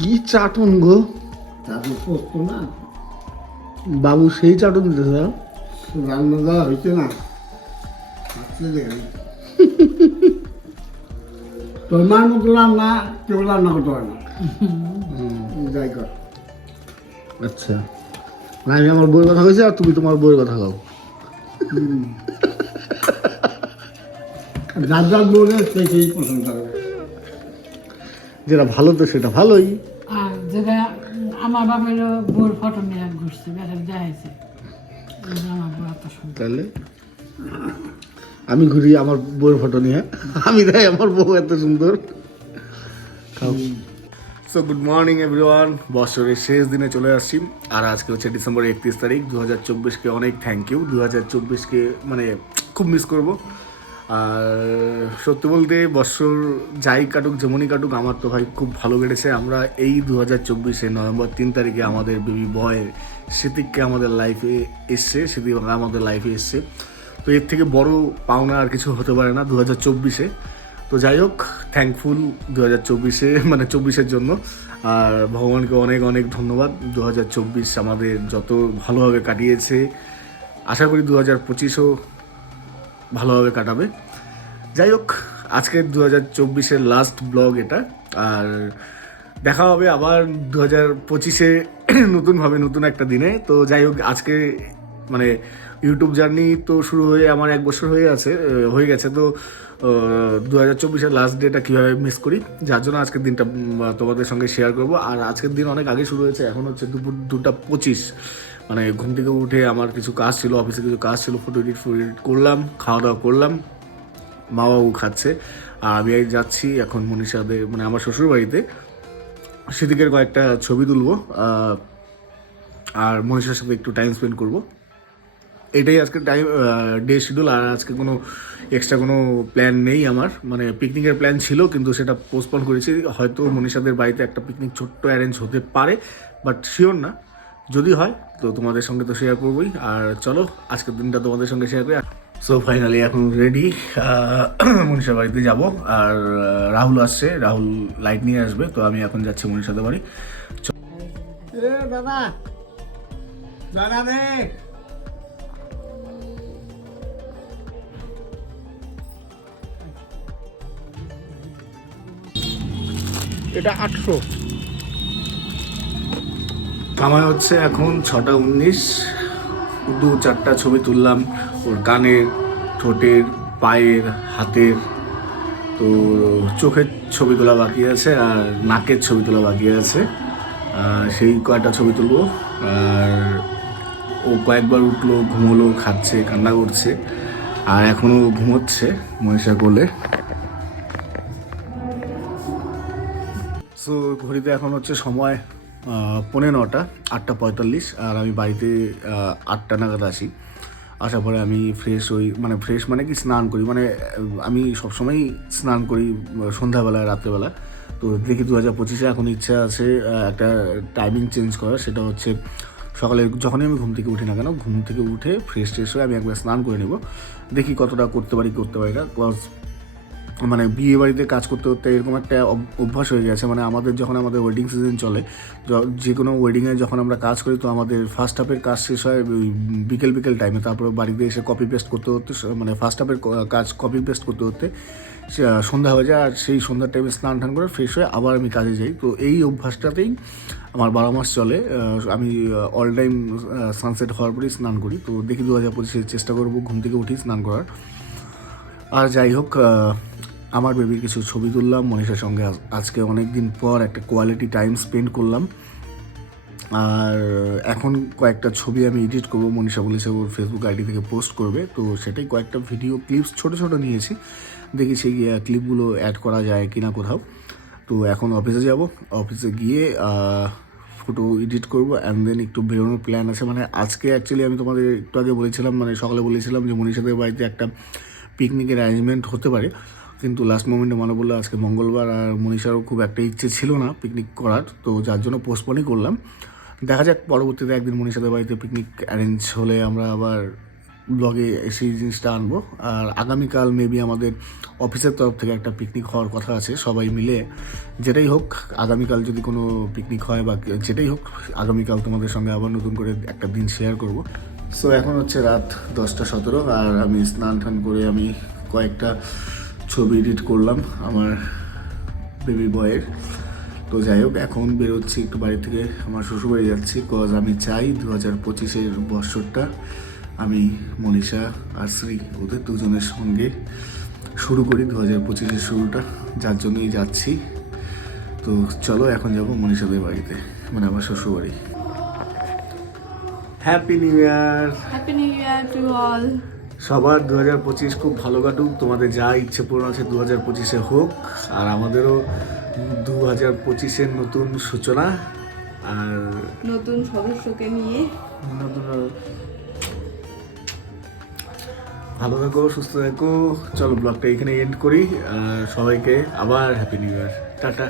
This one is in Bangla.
কি চাটন গো, তারপর পোস্ত না বাবু সেই চাটন দিতেছে। রান্না দেওয়া হয়েছে না আজকে দেখেন তোর মার মতো রান্না কেউ রান্না করতে পারে না যাই কর আচ্ছা, না আমি আমার বইয়ের কথা কইছি আর তুমি তোমার বইয়ের কথা কও। যার যার বলে সেই পছন্দ করবে যেটা ভালো তো সেটা ভালোই। আর যেটা আমার বাবার বউর ফটো নিয়ে ঘুরছে বেটার দেখাইছে আমার বউ এত সুন্দর। তাহলে আমি ঘুরি আমার বউয়ের ফটো নিয়ে, আমি দেয় আমার বউ এত সুন্দর। সো গুড মর্নিং এভরিওয়ান, বছরের শেষ দিনে চলে আসছি। আর আজকে হচ্ছে ডিসেম্বর 31 তারিখ 2024-কে অনেক থ্যাংক ইউ। 2024-কে মানে খুব মিস করব। আর সত্যি বলতে বছর যাই কাটুক যেমনই কাটুক আমার তো ভাই খুব ভালো কেটেছে। আমরা এই 2024-এ নভেম্বর 3 তারিখে আমাদের বেবি বয় সিদ্দিককে আমাদের লাইফে এসছে, সিদ্দিক আমাদের লাইফে এসছে। তো এর থেকে বড় পাওনা আর কিছু হতে পারে না 2024-এ। তো যাই হোক, থ্যাঙ্কফুল 2024-এ মানে 24-এর জন্য। আর ভগবানকে অনেক অনেক ধন্যবাদ। 2024 আমাদের যত ভালোভাবে কাটিয়েছে, আশা করি 2025-ও ভালোভাবে কাটাবে। যাই হোক, আজকের 2024-এর লাস্ট ব্লগ এটা। আর দেখা হবে আবার 2025-এ নতুনভাবে নতুন একটা দিনে। তো যাই হোক, আজকে মানে ইউটিউব জার্নি তো শুরু হয়ে আমার 1 বছর হয়ে গেছে। তো 2024-এর লাস্ট ডেটা কীভাবে মিস করি, যার জন্য আজকের দিনটা তোমাদের সঙ্গে শেয়ার করব। আর আজকের দিন অনেক আগে শুরু হয়েছে, এখন হচ্ছে দুপুর 2:25। মানে ঘুম থেকে উঠে আমার কিছু কাজ ছিল, অফিসে কিছু কাজ ছিল, ফটো এডিট করলাম, খাওয়া দাওয়া করলাম, মা বাবু খাচ্ছে। আর আমি যাচ্ছি এখন মনীষাদের মানে আমার শ্বশুর বাড়িতে সিদ্দিকের কয়েকটা ছবি তুলবো আর মনীষার সাথে একটু টাইম স্পেন্ড করব। এটাই আজকে ডে শিডিউল। আর আজকে কোনো এক্সট্রা কোনো প্ল্যান নেই আমার। মানে পিকনিকের প্ল্যান ছিল কিন্তু সেটা পোস্টপন করেছি। হয়তো মনীষাদের বাড়িতে একটা পিকনিক ছোট্ট অ্যারেঞ্জ হতে পারে, বাট শিওর না। যদি হয় তো তোমাদের সঙ্গে তো শেয়ার করবোই। আর চলো আজকের দিনটা তোমাদের সঙ্গে শেয়ার করি। সো ফাইনালি এখন রেডি, মনীষার বাড়িতে যাব। আর রাহুল আসছে, রাহুল লাইট নিয়ে আসবে। তো আমি এখন যাচ্ছি মনীষাদের বাড়ি। দাদা দাদা রে এটা 800। আমার হচ্ছে এখন 6:19। 2-4টা ছবি তুললাম, ওর কানের, ঠোঁটের, পায়ের, হাতের। তো চোখের ছবি তোলা বাকি আছে আর নাকের ছবি তোলা বাকি আছে। সেই কয়েকটা ছবি তুলবো। আর ও কয়েকবার উঠলো, ঘুমোলো, খাচ্ছে, কান্না করছে। আর এখনও ঘুমোচ্ছে মনীষা কোলে। সো ঘড়িতে এখন হচ্ছে সময় 9:45, 8:45। আর আমি বাড়িতে 8টা নাগাদ আসি। আসার পরে আমি ফ্রেশ হই, মানে ফ্রেশ মানে কি স্নান করি। মানে আমি সবসময়ই স্নান করি সন্ধ্যাবেলা, রাত্রেবেলা। তো দেখি 2025-এ এখন ইচ্ছা আছে একটা টাইমিং চেঞ্জ করার। সেটা হচ্ছে সকালে যখনই আমি ঘুম থেকে উঠি না কেন, ঘুম থেকে উঠে ফ্রেশ হয়ে আমি একবার স্নান করে নেব। দেখি কতটা করতে পারি না। মানে বিয়ে বাড়িতে কাজ করতে করতে এরকম একটা অভ্যাস হয়ে গেছে। মানে আমাদের যখন আমাদের ওয়েডিং সিজন চলে, যে কোনো ওয়েডিংয়ে যখন আমরা কাজ করি, তো আমাদের ফার্স্ট হাফের কাজ শেষ হয় বিকেল টাইমে। তারপরে বাড়িতে এসে কপি পেস্ট করতে মানে ফার্স্ট হাফের কাজ কপি পেস্ট করতে সন্ধ্যা হয়ে যায়। আর সেই সন্ধ্যার টাইমে স্নান টান করে ফ্রেশ হয়ে আবার আমি কাজে যাই। তো এই অভ্যাসটাতেই আমার 12 মাস চলে। আমি অল টাইম সানসেট হওয়ার পরেই স্নান করি। তো দেখি 2025-এ চেষ্টা করবো ঘুম থেকে উঠি স্নান করার। আর যাই হোক, আমার বেবির কিছু ছবি তুললাম মনীষার সঙ্গে। আজকে অনেক দিন পর একটা কোয়ালিটি টাইম স্পেন্ড করলাম। আর এখন কয়েকটা ছবি আমি এডিট করবো, মনীষা বলেছে ওর ফেসবুক আইডি থেকে পোস্ট করবে। তো সেটাই কয়েকটা ভিডিও ক্লিপস ছোটো নিয়েছি, দেখি সেই ক্লিপগুলো অ্যাড করা যায় কিনা কোথাও। তো এখন অফিসে যাব, অফিসে গিয়ে ফটো এডিট করবো অ্যান্ড দেন একটু বেরোনোর প্ল্যান আছে। মানে আজকে অ্যাকচুয়ালি আমি তোমাদের একটু আগে বলেছিলাম, মানে সকালে বলেছিলাম যে মনীষাদের বাড়িতে একটা পিকনিকের অ্যারেঞ্জমেন্ট হতে পারে। কিন্তু লাস্ট মোমেন্টে মনে পড়লো আজকে মঙ্গলবার, আর মনীষারও খুব একটা ইচ্ছে ছিল না পিকনিক করার। তো যার জন্য পোস্টপনই করলাম। দেখা যাক পরবর্তীতে একদিন মনীষাদের বাড়িতে পিকনিক অ্যারেঞ্জ হলে আমরা আবার ব্লগে সেই জিনিসটা আনবো। আর আগামীকাল মেবি আমাদের অফিসের তরফ থেকে একটা পিকনিক হওয়ার কথা আছে, সবাই মিলে। যেটাই হোক, আগামীকাল যদি কোনো পিকনিক হয় বা যেটাই হোক, আগামীকাল তোমাদের সঙ্গে আবার নতুন করে একটা দিন শেয়ার করব। সো এখন হচ্ছে রাত 10:17 আর আমি স্নান টান করে আমি কয়েকটা ছবি এডিট করলাম আমার বেবি বয়ের। তো যাই হোক, এখন বেরোচ্ছি একটু বাড়ি থেকে, আমার শ্বশুরবাড়ি যাচ্ছি। কজ আমি চাই 2025-এর বছরটা আমি মনীষা আর শ্রী ওদের দুজনের সঙ্গে শুরু করি 2025-এর শুরুটা, যার জন্যই যাচ্ছি। তো চলো এখন যাবো মনীষাদের বাড়িতে, মানে আমার শ্বশুরবাড়ি। Happy new year! Happy new year to all. সবার 2025 খুব ভালো কাটুক, তোমাদের যা ইচ্ছে পূরণ আছে 2025-এ হোক, আর আমাদেরও 2025-এর নতুন সূচনা। আর নতুন সদস্যকে নিয়ে নতুন ভালো থাকো, সুস্থ থাকো। চলো ব্লগটা এখানে এন্ড করি। আর সবাইকে আবার হ্যাপি নিউ ইয়ার, টাটা।